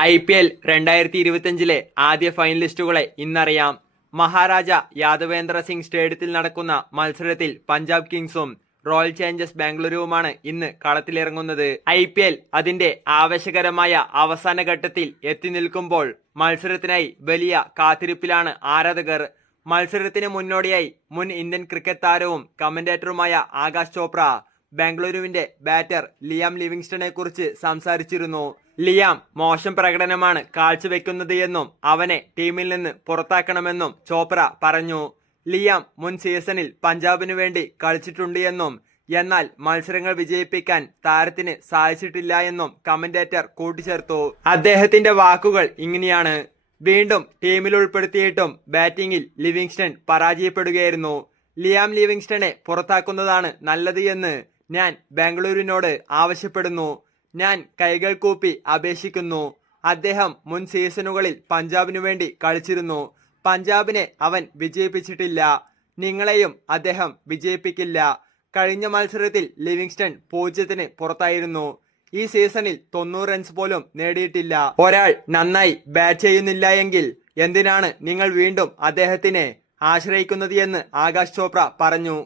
I P L രണ്ടായിരത്തി ഇരുപത്തിയഞ്ചിലെ ആദ്യ ഫൈനലിസ്റ്റുകളെ ഇന്നറിയാം. മഹാരാജ യാദവേന്ദ്ര സിംഗ് സ്റ്റേഡിയത്തിൽ നടക്കുന്ന മത്സരത്തിൽ പഞ്ചാബ് കിങ്സും റോയൽ ചാലഞ്ചേഴ്സ് ബാംഗ്ലൂരുവുമാണ് ഇന്ന് കളത്തിലിറങ്ങുന്നത്. ഐ പി എൽ അതിന്റെ ആവേശകരമായ അവസാന ഘട്ടത്തിൽ എത്തി നിൽക്കുമ്പോൾ മത്സരത്തിനായി വലിയ കാത്തിരിപ്പിലാണ് ആരാധകർ. മത്സരത്തിന് മുന്നോടിയായി മുൻ ഇന്ത്യൻ ക്രിക്കറ്റ് താരവും കമന്റേറ്ററുമായ ആകാശ് ചോപ്ര ബാംഗ്ലൂരുവിന്റെ ബാറ്റർ ലിയാം ലിവിങ്സ്റ്റണെ കുറിച്ച് സംസാരിച്ചിരുന്നു. ലിയാം മോശം പ്രകടനമാണ് കാഴ്ചവെക്കുന്നത് എന്നും അവനെ ടീമിൽ നിന്ന് പുറത്താക്കണമെന്നും ചോപ്ര പറഞ്ഞു. ലിയാം മുൻ സീസണിൽ പഞ്ചാബിനു വേണ്ടി കളിച്ചിട്ടുണ്ട് എന്നും എന്നാൽ മത്സരങ്ങൾ വിജയിപ്പിക്കാൻ താരത്തിന് സാധിച്ചിട്ടില്ല എന്നും കമന്റേറ്റർ കൂട്ടിച്ചേർത്തു. അദ്ദേഹത്തിന്റെ വാക്കുകൾ ഇങ്ങനെയാണ്. വീണ്ടും ടീമിൽ ഉൾപ്പെടുത്തിയിട്ടും ബാറ്റിംഗിൽ ലിവിങ്സ്റ്റൺ പരാജയപ്പെടുകയായിരുന്നു. ലിയാം ലിവിങ്സ്റ്റണെ പുറത്താക്കുന്നതാണ് നല്ലത് എന്ന് ഞാൻ ബാംഗ്ലൂരിനോട് ആവശ്യപ്പെടുന്നു. ഞാൻ കൈകൾ കൂപ്പി അപേക്ഷിക്കുന്നു. അദ്ദേഹം മുൻ സീസണുകളിൽ പഞ്ചാബിനു വേണ്ടി കളിച്ചിരുന്നു. പഞ്ചാബിനെ അവൻ വിജയിപ്പിച്ചിട്ടില്ല. നിങ്ങളെയും അദ്ദേഹം വിജയിപ്പിക്കില്ല. കഴിഞ്ഞ മത്സരത്തിൽ ലിവിങ്സ്റ്റൺ പൂജ്യത്തിന് പുറത്തായിരുന്നു. ഈ സീസണിൽ തൊണ്ണൂറ് റൺസ് പോലും നേടിയിട്ടില്ല. ഒരാൾ നന്നായി ബാറ്റ് ചെയ്യുന്നില്ല എങ്കിൽ എന്തിനാണ് നിങ്ങൾ വീണ്ടും അദ്ദേഹത്തിനെ ആശ്രയിക്കുന്നത് എന്ന് ആകാശ് ചോപ്ര പറഞ്ഞു.